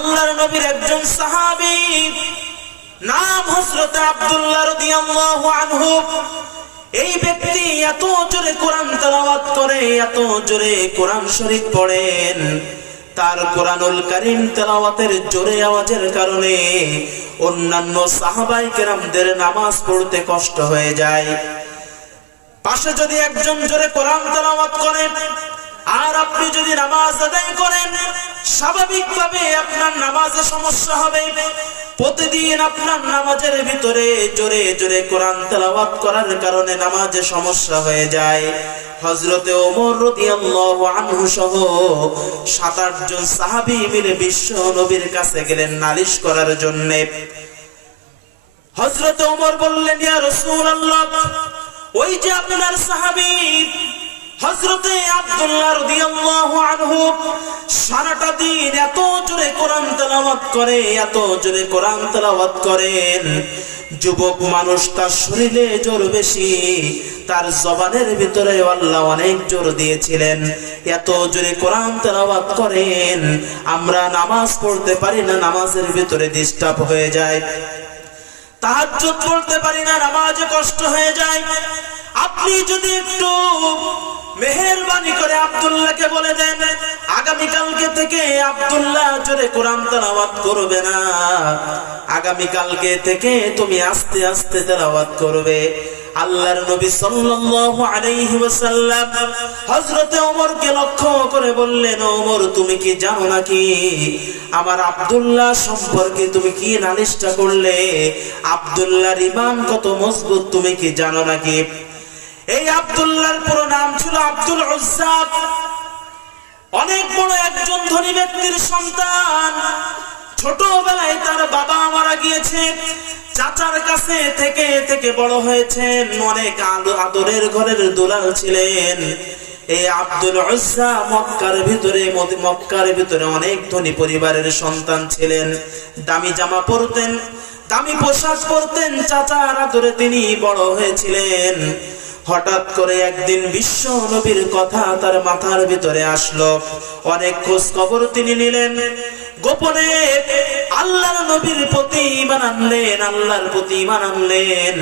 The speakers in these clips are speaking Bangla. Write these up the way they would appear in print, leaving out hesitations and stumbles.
আল্লাহর নবীর একজন সাহাবী, নাম হযরত আব্দুল্লাহ রাদিয়াল্লাহু আনহু। এই ব্যক্তি এত জোরে কোরআন তেলাওয়াত করে, এত জোরে কোরআন শরীফ পড়েন, তার কোরআনুল কারীম তেলাওয়াতের জোরে আওয়াজের কারণে অন্যান্য সাহাবায়ে কেরামদের নামাজ পড়তে কষ্ট হয়ে যায়। পাশে যদি একজন জোরে কোরআন তেলাওয়াত করে আর আপনি যদি নামাজ আদায় করেন, স্বাভাবিকভাবে আপনার নামাজে সমস্যা হবে। প্রতিদিন আপনার নামাজের ভিতরে জোরে জোরে কোরআন তেলাওয়াত করার কারণে নামাজে সমস্যা হয়ে যায়। হযরতে ওমর রাদিয়াল্লাহু আনহু সহ 7-8 জন সাহাবী মিলে বিশ্ব নবীর কাছে গেলেন নালিশ করার জন্য। হযরতে ওমর বললেন, ইয়া রাসূলুল্লাহ, ওই যে আপনার সাহাবী হযরতে আব্দুল্লাহ রাদিয়াল্লাহু আনহু সারাটা দিন এত জোরে কোরআন তেলাওয়াত করে, এত জোরে কোরআন তেলাওয়াত করেন, যুবক মানুষ, তার শরীরে জোর বেশি, তার জবানের ভিতরে আল্লাহ অনেক জোর দিয়েছিলেন, এত জোরে কোরআন তেলাওয়াত করেন, আমরা নামাজ পড়তে পারি না, নামাজের ভিতরে ডিস্টার্ব হয়ে যায়, তাহাজ্জুদ পড়তে পারি না, নামাজে কষ্ট হয়ে যায়। আপনি যদি একটু মেহেরবানি করে আব্দুল্লাহকে বলে দেন, আগামী কালকে থেকে আব্দুল্লাহ জোরে কোরআন তেলাওয়াত করবে না, আগামী কালকে থেকে তুমি আস্তে আস্তে তেলাওয়াত করবে। আল্লাহর নবী সাল্লাল্লাহু আলাইহি ওয়াসাল্লাম হযরতে ওমরকে লক্ষ্য করে বললেন, ওমর, তুমি কি জানো নাকি আমার আব্দুল্লাহ সম্পর্কে তুমি কি নালিশটা করলে? আব্দুল্লাহর ঈমান কত মজবুত তুমি কি জানো নাকি? এই আব্দুল্লাহর পুরো নাম ছিল আব্দুল উজ্জা। অনেক বড় একজন ধনী ব্যক্তির সন্তান। ছোটবেলায় তার বাবা মারা গিয়েছে, চাচার কাছে থেকে থেকে বড় হয়েছেন, অনেক আদরের ঘরের দুলাল ছিলেন। এই আব্দুল উজ্জা মক্কার ভিতরে অনেক ধনী পরিবারের সন্তান ছিলেন। দামি জামা পরতেন, দামি পোশাক পরতেন, চাচার আদরে তিনি বড় হয়েছিলেন। হঠাৎ করে একদিন বিশ্ব নবীর কথা তার মাথার ভিতরে আসলো। অনেক খোঁজ খবর তিনি নিলেন, গোপনে আল্লাহর নবীর প্রতি ঈমান আনলেন, আল্লাহর প্রতি ঈমান আনলেন।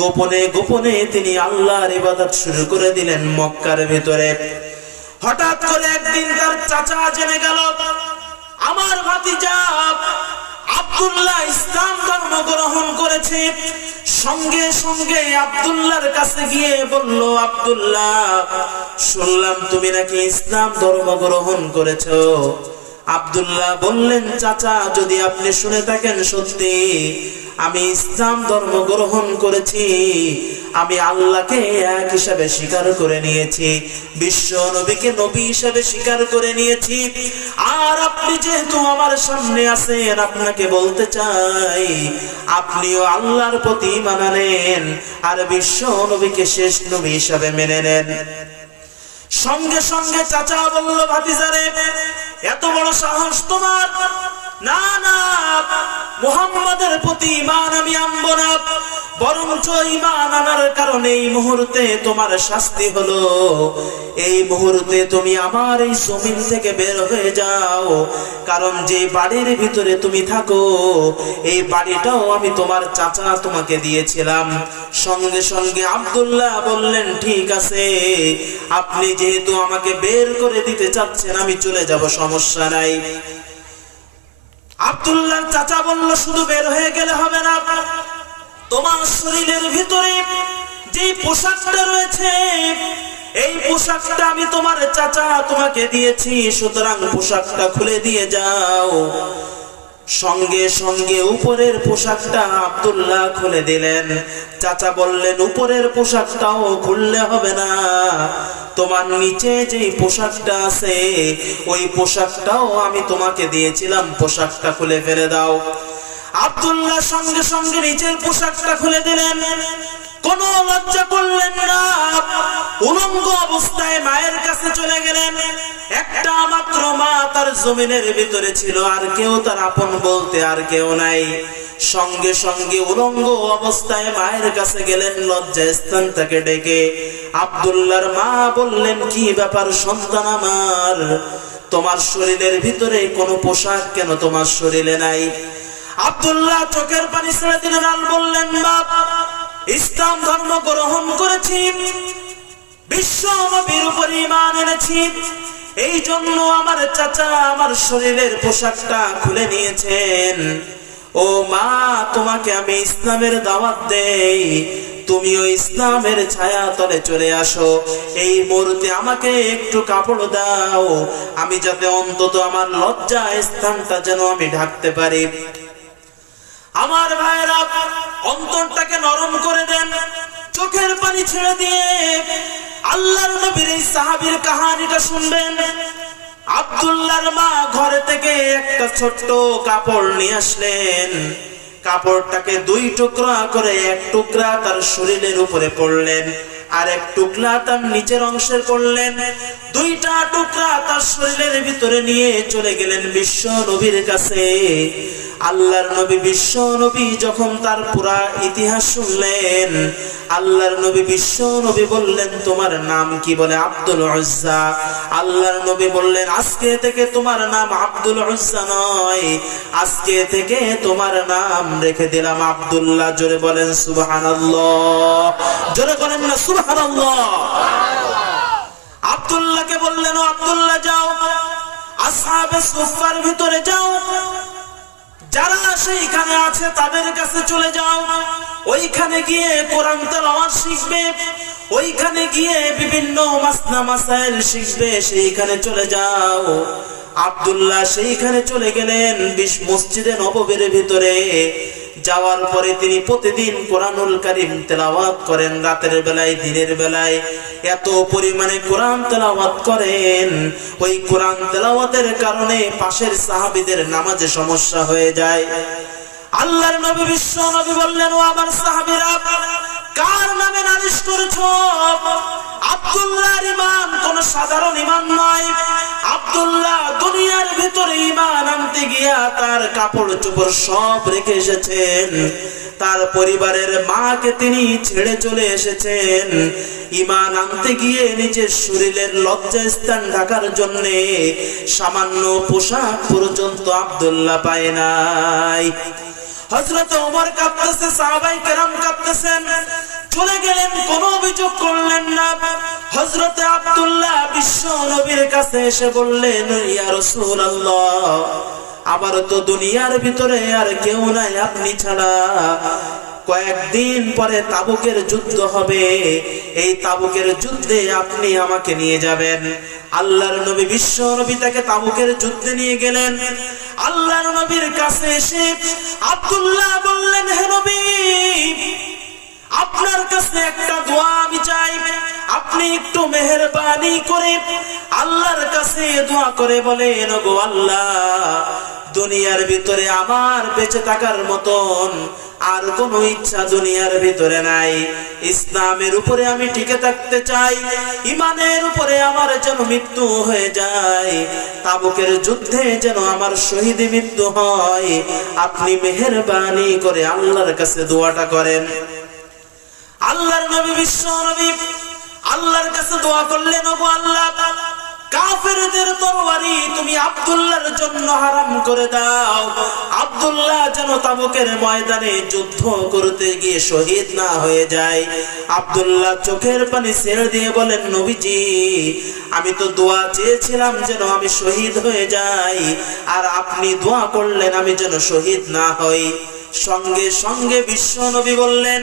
গোপনে গোপনে তিনি আল্লাহর ইবাদত শুরু করে দিলেন মক্কার ভিতরে। হঠাৎ করে একদিন তার চাচা জেনে গেল আমার ভাতিজা আব্দুল্লাহ ইসলাম ধর্ম গ্রহণ করেছে। সঙ্গে সঙ্গে আব্দুল্লাহর কাছে গিয়ে বলল, আব্দুল্লাহ, শুনলাম তুমি নাকি ইসলাম ধর্ম গ্রহণ করেছো। আব্দুল্লাহ বললেন, চাচা, যদি আপনি শুনে থাকেন সত্যি আমি ইসলাম ধর্ম গ্রহণ করেছি, আমি আল্লাহকে এক হিসাবে স্বীকার করে নিয়েছি, বিশ্ব নবীকে নবী হিসাবে স্বীকার করে নিয়েছি। আর আপনি যেহেতু আমার সামনে আছেন, আপনাকে বলতে চাই আপনিও আল্লাহর প্রতি ঈমান আনেন আর বিশ্ব নবীকে শেষ নবী হিসাবে মেনে নেন। সঙ্গে সঙ্গে চাচা বলল, ভাতিজারে, এত বড় সাহস তোমার? না না, মুহাম্মাদের প্রতি ঈমান আমি আনবো না, বরঞ্চ ঈমান আনার কারণে এই মুহূর্তে তোমার শাস্তি হলো। এই মুহূর্তে তুমি আমার এই জমিন থেকে বের হয়ে যাও, কারণ যে বাড়ির ভিতরে তুমি থাকো এই বাড়িটাও আমি তোমার চাচা তোমাকে দিয়েছিলাম। সঙ্গে সঙ্গে আব্দুল্লাহ বললেন, ঠিক আছে, আপনি যেহেতু আমাকে বের করে দিতে চাচ্ছেন আমি চলে যাব, সমস্যা নাই। আব্দুল্লাহর চাচা বলল, শুধু বের হয়ে গেলে হবে না, তোমার শরীরের ভিতরে যে পোশাকটা রয়েছে এই পোশাকটা আমি তোমার চাচা তোমাকে দিয়েছি, সুতরাং পোশাকটা খুলে দিয়ে যাও। সঙ্গে সঙ্গে উপরের পোশাকটা আব্দুল্লাহ খুলে দিলেন। চাচা বললেন, উপরের পোশাকটাও খুললে হবে না, তোমার নিচে যে পোশাকটা আছে ওই পোশাকটাও আমি তোমাকে দিয়েছিলাম, পোশাকটা খুলে ফেলে দাও। আব্দুল্লাহ সঙ্গে সঙ্গে নিচের পোশাকটা খুলে দিলেন, কোনো লজ্জা করলেন না, উলঙ্গ অবস্থায় মায়ের কাছে চলে গেলেন। একটা মাত্র মা তার জমিনের ভিতরে ছিল, আর কেউ তার আপন বলতে আর কেউ নাই। সঙ্গে সঙ্গে উলঙ্গ অবস্থায় মায়ের কাছে গেলেন, লজ্জা স্থান থেকে ডেকে। আব্দুল্লাহর মা বললেন, কি ব্যাপার সন্তান আমার, তোমার শরীরের ভিতরে কোনো পোশাক কেন তোমার শরীরে নাই? আব্দুল্লাহ চোখের পানি ছেড়ে দিলেন আর বললেন, বাপ, ইসলাম ধর্ম গ্রহণ করেছি, বিশ্ব নবীর উপর ঈমান এনেছি, এই জন্য আমার চাচা আমার শরীরের পোশাকটা খুলে নিয়েছেন। ও মা, তোমাকে আমি ইসলামের দাওয়াত দেই, তুমিও ইসলামের ছায়া তলে চলে আসো। এই মুহূর্তে আমাকে একটু কাপড় দাও, আমি যাতে অন্তত আমার লজ্জা স্থানটা যেন আমি ঢাকতে পারি। আমার ভাইরা, অন্তরটাকে নরম করে দেন, চোখের পানি ছেড়ে দিয়ে আল্লাহর নবীর এই সাহাবীর কাহিনীটা শুনবেন। আব্দুল্লাহর মা ঘরে থেকে একটা ছোট্ট কাপড় নিয়ে আসলেন, কাপড়টাকে দুই টুকরা করে এক টুকরা তার শরীরের উপরে পড়লেন, আর এক টুকরা তার নিচের অংশের পড়লেন। দুইটা টুকরা তার শরীরের ভিতরে নিয়ে চলে গেলেন বিশ্ব নবীর কাছে। আল্লাহর নবী বিশ্ব নবী যখন তার পুরা ইতিহাস শুনলেন, আল্লাহর নবী বিশ্ব নবী বললেন, তোমার নাম কি? বলে, আব্দুল উজ্জা। আল্লাহর নবী বললেন, আজকে থেকে তোমার নাম আব্দুল উজ্জা নয়, আজকে থেকে তোমার নাম রেখে দিলাম আব্দুল্লাহ। জোরে বলেন সুবহানাল্লাহ, জোরে বলেন না সুবহানাল্লাহ। আব্দুল্লাহকে বললেন, ও আব্দুল্লাহ, যাও আসহাবে সুফফার ভিতরে যাও, যারা সেইখানে আছে তাদের কাছে চলে যাও, ওইখানে গিয়ে কোরআন তেলাওয়াত শিখবে, ওইখানে গিয়ে বিভিন্ন মাসনা মাসাইল শিখবে, সেইখানে চলে যাও। আব্দুল্লাহ সেইখানে চলে গেলেন মসজিদে নববীর ভিতরে। যাওয়ার পরে তিনি প্রতিদিন কোরআনুল কারীম তেলাওয়াত করেন, রাতের বেলায় দিনের বেলায় এত পরিমাণে কোরআন তেলাওয়াত করেন, ওই কোরআন তেলাওয়াতের কারণে পাশের সাহাবীদের নামাজে সমস্যা হয়ে যায়। আল্লাহর নবী বিশ্ব নবী বললেন, ও আমার সাহাবীরা, কার নামে নালিশ করেছো? আব্দুল্লাহর ঈমান কোন সাধারণ ঈমান নয়। আব্দুল্লাহ দুনিয়ার ভিতরে ঈমান আনতে গিয়া তার কাপড় চোপড় সব রেখে এসেছেন, তার পরিবারের মাকে তিনি ছেড়ে চলে এসেছেন। ঈমান আনতে গিয়ে নিজের শরীরের লজ্জা স্থান ঢাকার জন্য সামান্য পোশাক পর্যন্ত আব্দুল্লাহ পায় নাই। হযরত ওমর কাঁপতেছে, সাহাবায়ে কেরাম কাঁপতেছেন, চলে গেলেন, কোনো অভিযোগ করলেন না। হযরতে আব্দুল্লাহ বিশ্ব নবীর কাছে এসে বললেন, ইয়া রাসূলুল্লাহ, আমার তো দুনিয়ার ভিতরে আর কেউ নাই আপনি ছাড়া, কয়েকদিন পরে তাবুকের যুদ্ধ হবে, এই তাবুকের যুদ্ধে আপনি আমাকে নিয়ে যাবেন। আল্লাহর নবী বিশ্ব নবী তাকে তাবুকের যুদ্ধে নিয়ে গেলেন। আল্লাহর নবীর কাছে এসে আব্দুল্লাহ বললেন, হে নবী, আপনার কাছে একটা দোয়া আমি চাই, আপনি একটু মেহেরবানি করে আল্লাহর কাছে দোয়া করে বলেন, গো আল্লাহ, দুনিয়ার ভিতরে আমার বেঁচে থাকার মতন আর কোন ইচ্ছা দুনিয়ার ভিতরে নাই। ইসলামের উপরে আমি টিকে থাকতে চাই, ঈমানের উপরে আমার যেন মৃত্যু হয়ে যায়, তাবুকের যুদ্ধে যেন আমার শহীদ মৃত্যু হয়। আপনি মেহেরবানি করে আল্লাহর কাছে দোয়াটা করেন। আল্লাহর নবী বিশ্ব নবী আল্লাহর কাছে দোয়া করলেন, ওগো আল্লাহ, কাফেরদের তরবারি তুমি আব্দুল্লাহর জন্য হারাম করে দাও, আব্দুল্লাহ যেন তাবুকের ময়দানে যুদ্ধ করতে গিয়ে শহীদ না হয়ে যায়। আব্দুল্লাহ চোখের পানি ছেড়ে দিয়ে বলেন, নবীজি, আমি তো দোয়া চেয়েছিলাম যেন আমি শহীদ হয়ে যাই, আর আপনি দোয়া করলেন আমি যেন শহীদ না হই। সঙ্গে সঙ্গে বিশ্ব নবী বললেন,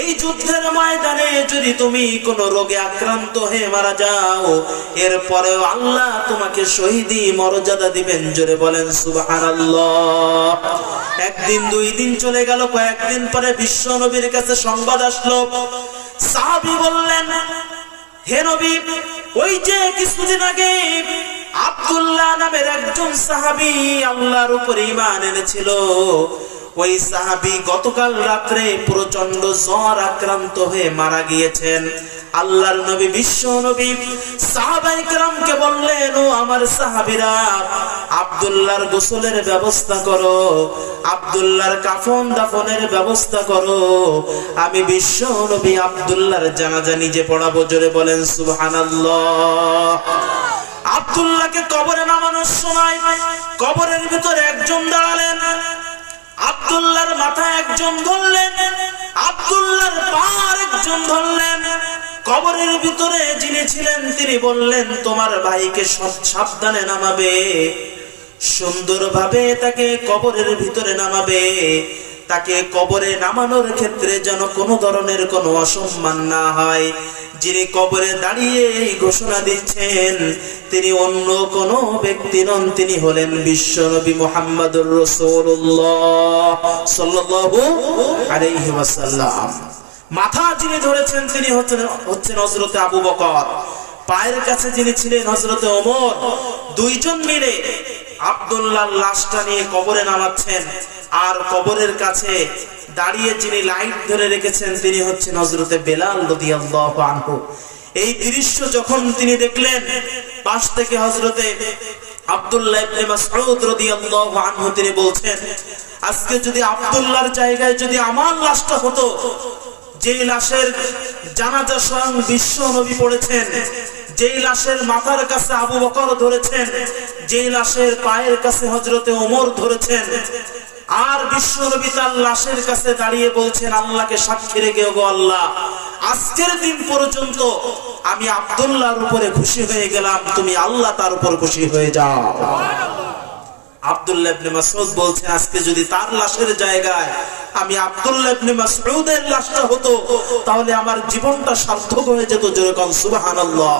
এই যুদ্ধের ময়দানে যদি তুমি কোন রোগে আক্রান্ত হয়ে মারা যাও, এরপরেও আল্লাহ তোমাকে শহীদি মর্যাদা দিবেন। জোরে বলেন সুবহানাল্লাহ। একদিন দুই দিন চলে গেল, কয়েকদিন পরে বিশ্ব নবীর কাছে সংবাদ আসলো। সাহাবী বললেন, হে নবী, ওই যে কিছুদিন আগে আব্দুল্লাহ নামের একজন সাহাবী আল্লাহর উপর ঈমান এনেছিল, ওই সাহাবী গতকাল রাত্রে প্রচন্ড জ্বর আক্রান্ত হয়ে মারা গিয়েছেন। আল্লাহর নবী বিশ্ব নবী সাহাবায়ে কেরামকে বললেন, ও আমার সাহাবীরা, আব্দুল্লাহর গোসলের ব্যবস্থা করো, আব্দুল্লাহর কাফন দাফনের ব্যবস্থা করো, আমি বিশ্ব নবী আব্দুল্লাহর জানাজা নিজে পড়াবো। জোরে বলেন সুবহানাল্লাহ। আব্দুল্লাহকে কবরে নামানোর সময় কবরের ভিতরে একজন দাঁড়ালেন, আব্দুল্লাহর মাথায় একজন ধরলেন, আব্দুল্লাহর পা একজন ধরলেন। কবরের ভিতরে যিনি ছিলেন তিনি বললেন, তোমার ভাইকে সাবধানে নামাবে, সুন্দরভাবে তাকে কবরের ভিতরে নামাবে। তাকে কবরে নামানোর ক্ষেত্রে যেন কোনো ধরনের কোনো অসম্মান না হয়। যিনি কবরে দাঁড়িয়ে এই ঘোষণা দিচ্ছেন তিনি অন্য কোনো ব্যক্তি নন, তিনি হলেন বিশ্বনবী মুহাম্মদুর রাসূলুল্লাহ সাল্লাল্লাহু আলাইহি ওয়াসাল্লাম। মাথা যিনি ধরেছেন তিনি হচ্ছেন হযরতে আবু বকর, পায়ের কাছে যিনি ছিলেন হযরতে ওমর। দুইজন মিলে আব্দুল্লাহর লাশটা নিয়ে কবরে নামাচ্ছেন, আর কবরের কাছে দাঁড়িয়ে যিনি লাইট ধরে রেখেছেন তিনি হচ্ছেন হযরতে বেলাল রাদিয়াল্লাহু আনহু। এই দৃশ্য যখন তিনি দেখলেন, পাশ থেকে হযরতে আব্দুল্লাহ ইবনে মাসউদ রাদিয়াল্লাহু আনহু তিনি বলছেন, আজকে যদি আব্দুল্লাহর জায়গায় যদি আমার লাশটা হতো, যে লাশের জানাজা স্বয়ং বিশ্ব নবী পড়েছেন, যেই লাশের মাথার কাছে আবু বকর ধরেছেন, যেই লাশের পায়ের কাছে হযরতে ওমর ধরেছেন, আর বিশ্ব নবী তার লাশের কাছে দাঁড়িয়ে বলছেন, আল্লাহকে সাক্ষী রেখে ওগো আল্লাহ, আজকের দিন পর্যন্ত আমি আব্দুল্লাহর উপরে খুশি হয়ে গেলাম, তুমি আল্লাহ তার উপর খুশি হয়ে যাও। আব্দুল্লাহ ইবনে মাসউদ বলছেন, আজকে যদি তার লাশের জায়গায় আমি আব্দুল্লাহ ইবনে মাসউদের লাশটা হতো, তাহলে আমার জীবনটা সার্থক হয়ে যেত। জোরে কোন সুবহানাল্লাহ।